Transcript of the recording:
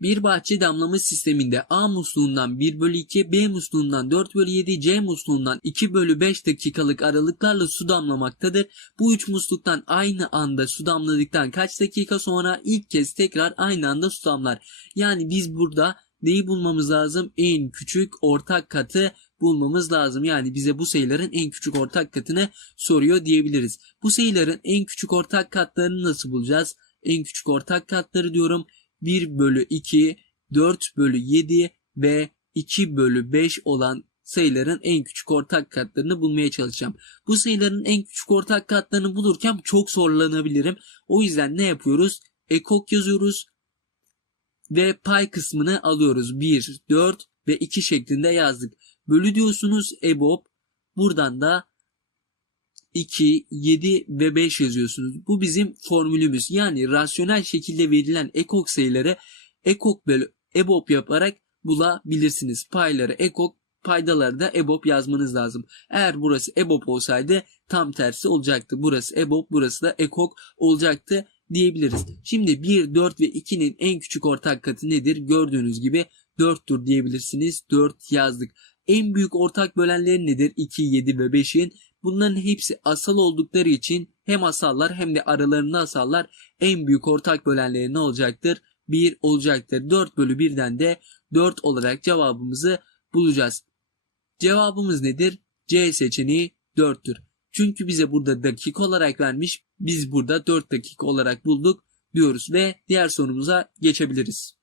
Bir bahçe damlama sisteminde A musluğundan 1 bölü 2, B musluğundan 4 bölü 7, C musluğundan 2 bölü 5 dakikalık aralıklarla su damlamaktadır. Bu üç musluktan aynı anda su damladıktan kaç dakika sonra ilk kez tekrar aynı anda su damlar. Yani biz burada neyi bulmamız lazım? En küçük ortak katı bulmamız lazım. Yani bize bu sayıların en küçük ortak katını soruyor diyebiliriz. Bu sayıların en küçük ortak katlarını nasıl bulacağız? En küçük ortak katları diyorum 1 bölü 2, 4 bölü 7 ve 2 bölü 5 olan sayıların en küçük ortak katlarını bulmaya çalışacağım. Bu sayıların en küçük ortak katlarını bulurken çok zorlanabilirim. O yüzden ne yapıyoruz? Ekok yazıyoruz ve pay kısmını alıyoruz. 1, 4 ve 2 şeklinde yazdık. Bölü diyorsunuz EBOB. Buradan da 2, 7 ve 5 yazıyorsunuz. Bu bizim formülümüz. Yani rasyonel şekilde verilen ekok sayıları ekok bölü EBOB yaparak bulabilirsiniz. Payları ekok, paydaları da EBOB yazmanız lazım. Eğer burası EBOB olsaydı tam tersi olacaktı. Burası EBOB, burası da ekok olacaktı diyebiliriz. Şimdi 1, 4 ve 2'nin en küçük ortak katı nedir? Gördüğünüz gibi 4'tür diyebilirsiniz. 4 yazdık. En büyük ortak bölenleri nedir? 2, 7 ve 5'in. Bunların hepsi asal oldukları için hem asallar hem de aralarında asallar en büyük ortak bölenleri ne olacaktır? 1 olacaktır. 4 bölü 1'den de 4 olarak cevabımızı bulacağız. Cevabımız nedir? C seçeneği 4'tür. Çünkü bize burada dakika olarak vermiş. Biz burada 4 dakika olarak bulduk diyoruz ve diğer sorumuza geçebiliriz.